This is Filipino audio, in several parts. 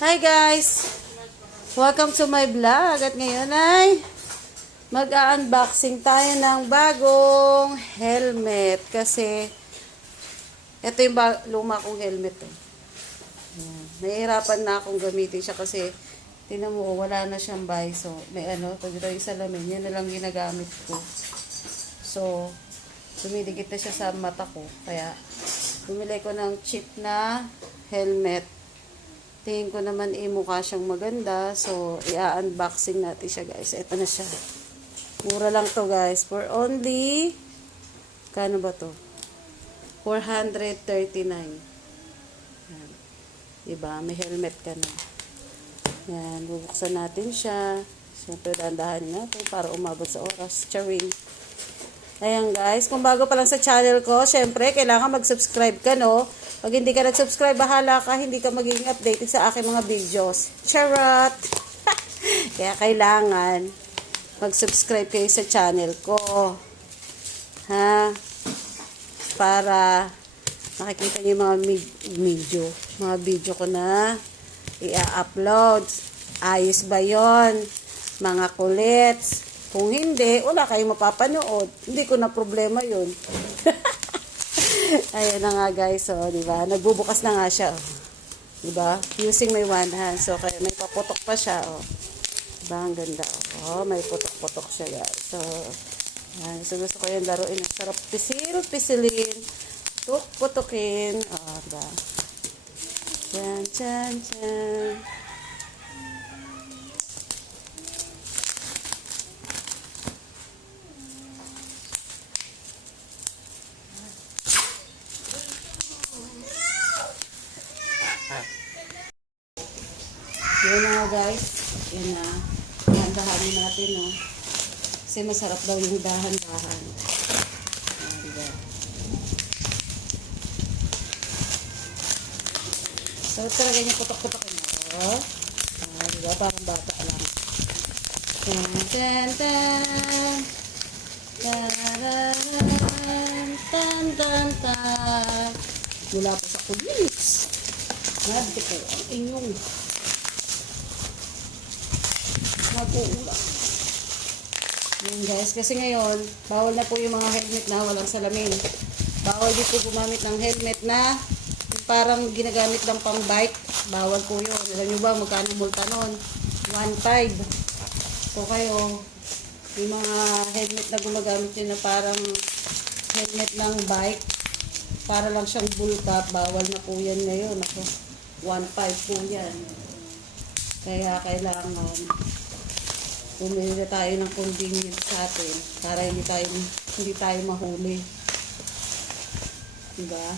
Hi guys! Welcome to my vlog. At ngayon ay mag-unboxing tayo ng bagong helmet. Kasi ito yung luma kong helmet. Nahihirapan na akong gamitin siya kasi tingnan mo, wala na siyang visor. May pag ito yung salamin, yan na lang ginagamit ko. So, dumidikit na siya sa mata ko. Kaya, bumili ko ng cheap na helmet. Tingin ko naman mukha siyang maganda. So, i-unboxing natin siya guys. Ito na siya. Mura lang to guys. For only, kano ba to? 439. Yan. Diba? May helmet ka na. Yan. Bubuksan natin siya. Siyempre, dahan-dahanin natin para umabot sa oras. Charing. Ayan guys. Kung bago pa lang sa channel ko, siyempre, kailangan mag-subscribe ka, no? Pag hindi ka nag-subscribe, bahala ka, hindi ka magiging updated sa aking mga videos. Charot! Kaya kailangan mag-subscribe kayo sa channel ko. Ha? Para makikita niyo yung mga video ko na i-upload. Ayos ba yon? Mga kulits. Kung hindi, wala kayong mapapanood. Hindi ko na problema yun. Ayan na nga guys, so, di ba? Nagbubukas na nga siya, oh. Di ba? Using my one hand. So, kaya may paputok pa siya, oh. Di ba? Ang ganda, oh. May putok-putok siya, guys. So, ayan. So, gusto ko yung laruin. Ang sarap pisil-pisilin. Putok-putokin. Oh, di ba? Tyan, tyan, tyan. Yan na nga guys. Yan na. Dahan-dahanin natin, no. Kasi masarap daw yung dahan-dahan. Diba? So, talaga yung putok-putokin mo. Diba? Parang bata lang. Tan, tan, tan. Tan, tan, tan, tan. Mula pa sa kulis. Nabdi ko ang inyong mag-uulang. Yan guys, kasi ngayon, bawal na po yung mga helmet na walang salamin. Bawal dito gumamit ng helmet na yung parang ginagamit ng pang bike. Bawal po yun. Alam nyo ba, magkano multa nun? 1.5. So kayo, yung mga helmet na gumagamit yun na parang helmet ng bike, para lang siyang bull cap, bawal na po yan ngayon. Ako, 1.5 po yan. Kaya kailangan bumili na tayo ng convenience sa atin para hindi tayo mahuli. Diba?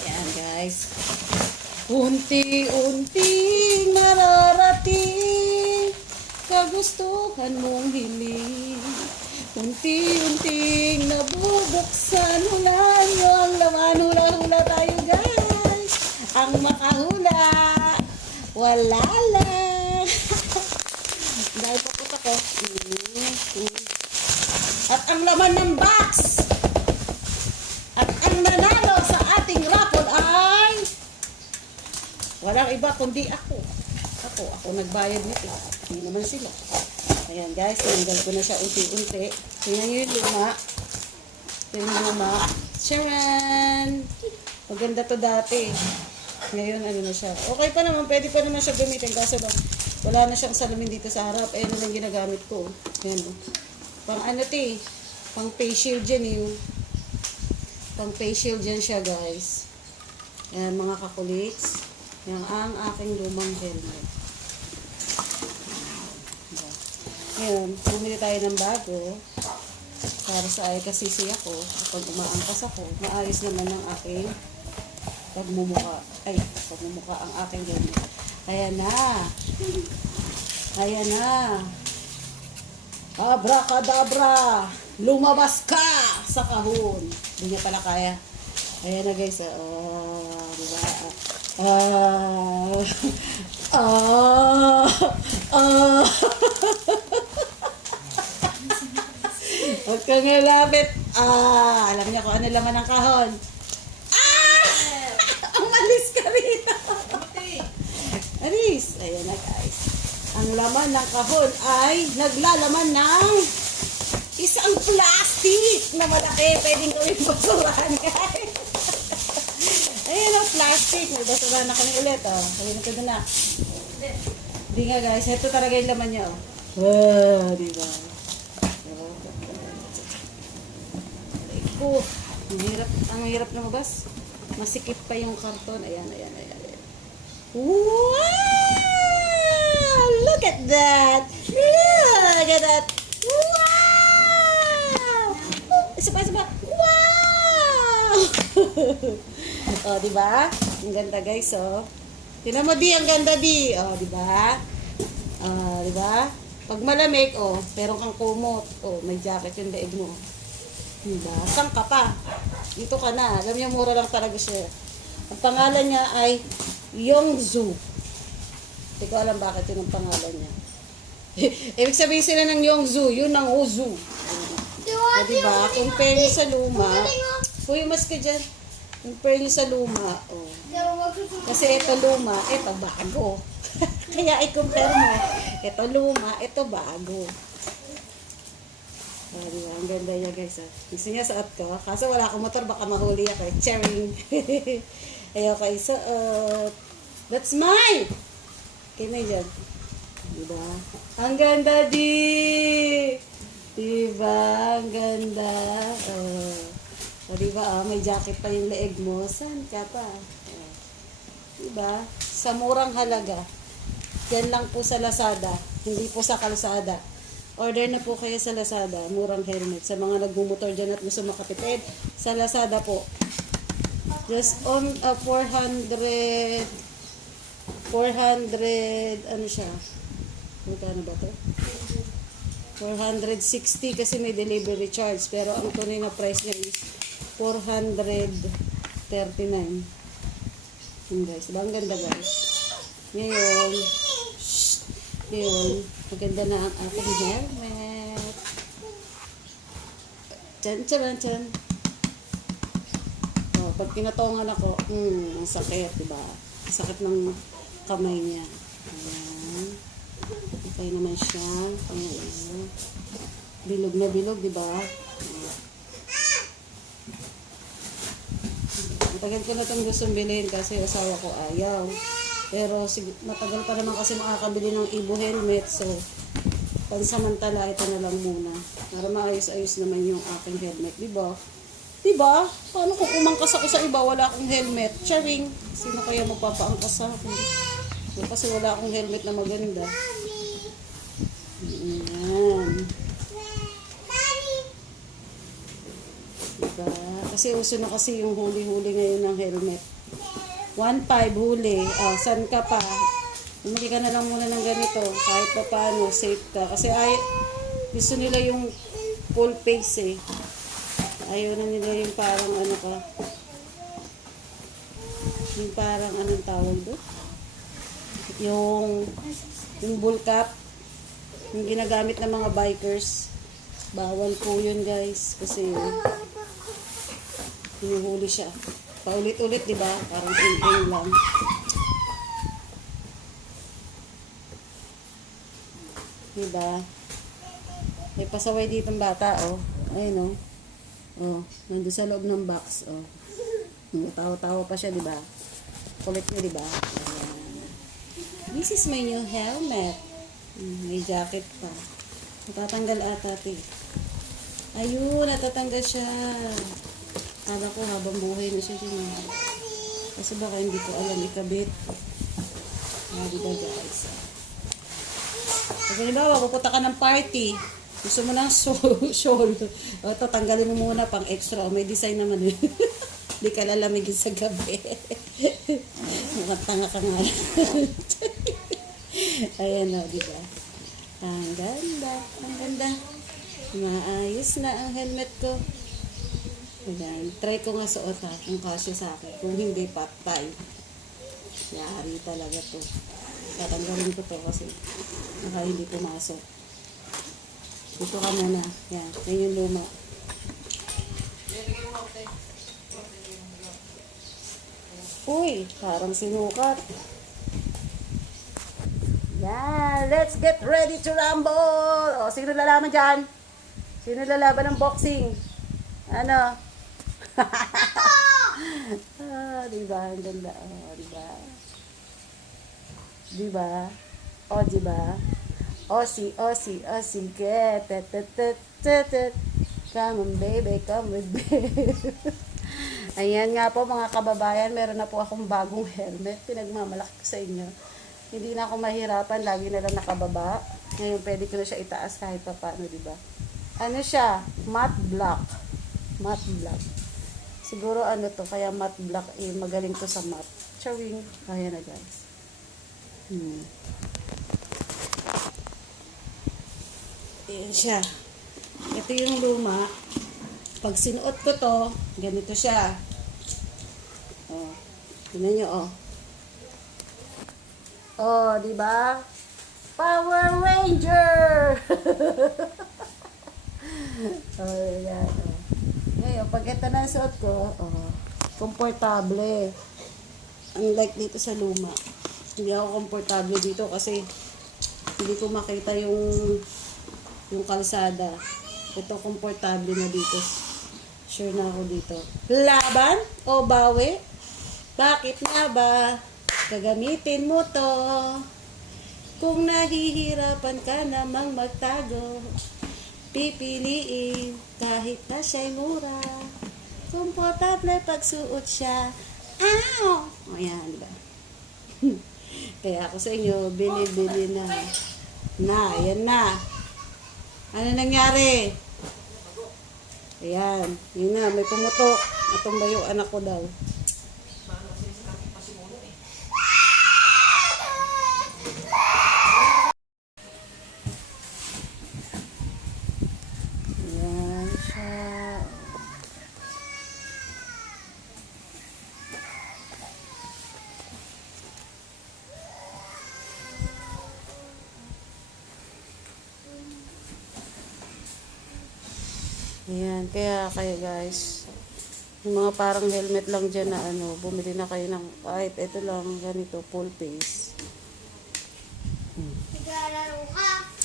Ayan guys. Unti-unting mararating kagustuhan mong hiling. Unti-unting nabubuksan, hulaan nyo ang laman. Hula-hula tayo guys. Ang makahula, wala lang. Dahil papunta ko. At ang laman ng box at ang nanalo sa ating raffle ay walang iba kundi ako. Ako nagbayad nito. Hindi naman sila. Ayan guys, tinanggal ko na siya unti-unti. Tingnan nyo yung luma. Tingnan yung luma. Sharon! Maganda to dati. Ngayon ano na siya. Okay pa naman, pwede pa naman siya gamitin. Kaso lang, wala na siyang salamin dito sa harap. Ayan na lang ginagamit ko. Ayan. Pang pang face shield dyan yung. Pang face shield dyan siya guys. Ayan mga kakulits. Yan ang aking lumang helmet. Ngayon, bumili tayo ng bago. Para sa ay kasisi ako. Kapag umaangkas ako, maayos naman ang aking pagmumuka. Pagmumuka ang aking helmet. Ayan na. Ayan na. Abracadabra. Lumabas ka sa kahon. Hindi niya pala kaya. Ayan na guys. Diba? Huwag kang nalapit. Alam niya kung ano laman ng kahon. Umalis ka rito. Ayan na guys. Ang laman ng kahon ay naglalaman ng isang plastic na malaki. Pwedeng gawing basurahan guys. Ayan ang plastic. May basurahan na kami ulit. Oh. Ayun ito na. Hindi nga guys. Ito talaga yung laman niya. Oh. Diba? Oh, ang hirap lumabas. Masikip pa yung karton. Ayan. Wow! Look at that! Look at that! Wow! Isa pa. Wow! Oh, diba? Ang ganda guys, oh. Tingnan mo di, ang ganda di. Oh, diba? Diba? Pag malamig, oh, meron kang kumot. Oh, may jacket yung leeg mo. Diba? Saan ka pa? Dito ka na. Alam niyo, mura lang talaga siya. Ang pangalan niya ay Yongzu. Hindi ko alam bakit yun ang pangalan niya. Ibig sabihin sila ng Yongzu, yun ang Ozu. O diba? Compare niyo sa luma. Uy, mas ka dyan. Compare niyo sa luma. Oh. Kasi ito luma, ito bago. Kaya i-compare mo. Ito luma, ito bago. Oh, diba? Ang ganda niya guys. Gusto niya suot ko. Kaso wala akong motor, baka mahuli ako. Charing. Ayaw kayo suot. That's mine! Okay na dyan. Diba? Ang ganda di! Diba? Ang ganda. O diba? May jacket pa yung leeg mo. Saan ka pa? Diba? Sa murang halaga. Yan lang po sa Lazada. Hindi po sa kalsada. Order na po kayo sa Lazada. Murang helmet. Sa mga nagmumotor dyan at gusto makatipid, sa Lazada po. Just on 400, ano siya? Magkano ba to? 460 kasi may delivery charge. Pero ang tunay na price niya is 439. Yun guys. Diba ang ganda guys? Ngayon, maganda na ang ating helmet. Chan. Oh, pag pinatongan ako, ang sakit, diba? Ang sakit ng kamay niya. Ayan. Okay naman siya. Ayan. Bilog na bilog, diba? Matagal ko na itong gustong bilhin kasi asawa ko ayaw. Pero matagal pa naman kasi makakabili ng Ibo helmet. So, pansamantala ito na lang muna. Para maayos-ayos naman yung aking helmet. Diba? Diba? Paano kung umangkas ako sa iba, wala akong helmet? Charing! Sino kaya magpapaangkas sa akin? So, kasi wala akong helmet na maganda. Ayan. Diba? Kasi uso na kasi yung huli-huli ngayon ng helmet. 1.5 huli. Saan ka pa? Umaki ka na lang muna ng ganito. Kahit pa paano, safe ka. Kasi gusto nila yung full face eh. Ayaw na nila yung parang ano ka. Yung parang anong tawag doon? Yung bull cap. Yung ginagamit ng mga bikers. Bawal po yun guys. Kasi hinuhuli siya. Paulit-ulit, di ba? Parang ting-ting lang. Diba? May pasaway dito ng bata, oh. Ayun, oh. Oh, nandun sa loob ng box, oh. Tawa-tawa pa siya, diba? Kulit niya, diba? This is my new helmet. May jacket pa. Natatanggal ata, ayun, natatanggal siya. Kala ko habang buhay na siya din. Kasi baka hindi ko alam ikabit. Diba guys? Kasi halimbawa, pupunta ka ng party. Gusto mo ng shawl. O, ito, tanggalin mo muna pang extra. O, may design naman eh. Hindi ka lalamigin sa gabi. Mukhang tanga ka nga. Ayan o, diba? Ang ganda. Ang ganda. Maayos na ang helmet ko. Ayan. Try ko nga suot ha. Kung kasya sa akin. Kung hindi, patay. Yari talaga to. Tatanggalin ko to kasi baka hindi pumasok. Dito ka muna. Yan. Yan yung luma. Uy, parang sinukat. Yan, let's get ready to rumble. O, sino lalaban dyan? Sino lalaban ng boxing? Ano? Diba? Ang ganda. Diba? Diba? Diba? Get. Come on, baby. Come with me. Ayan nga po mga kababayan, meron na po akong bagong helmet. Pinagmamalaki ko sa inyo. Hindi na ako mahirapan, lagi na lang nakababa. Ngayon pwede ko na siya itaas kahit pa paano, diba? Ano siya? Matte black. Matte black. Siguro ano to, kaya matte black, magaling to sa matte. Chawing. Ayan na guys. Ayan siya. Ito yung luma. Pag sinuot ko to, ganito siya. Oh, tingnan nyo, di ba? Power Ranger! Yan, Ngayon, pag ito na suot ko, komportable. Unlike dito sa luma. Hindi ako komportable dito kasi hindi ko makita yung kalsada. Ito, komportable na dito. Sure na ako dito. Laban o bawi? Bakit nga ba gagamitin mo to? Kung nahihirapan ka namang magtago, pipiliin kahit na siya'y mura. Komportable pagsuot siya. Ow! Ayan, diba? Kaya ako sa inyo, bili-bili na. Ayan na. Ano nangyari? Ayan, yun na, may pumutok. Natumba yung anak ko daw. Ayan siya. Ayan, kaya guys, yung mga parang helmet lang dyan na bumili na kayo ng kahit ito lang, ganito, full face. Naglalaro ka?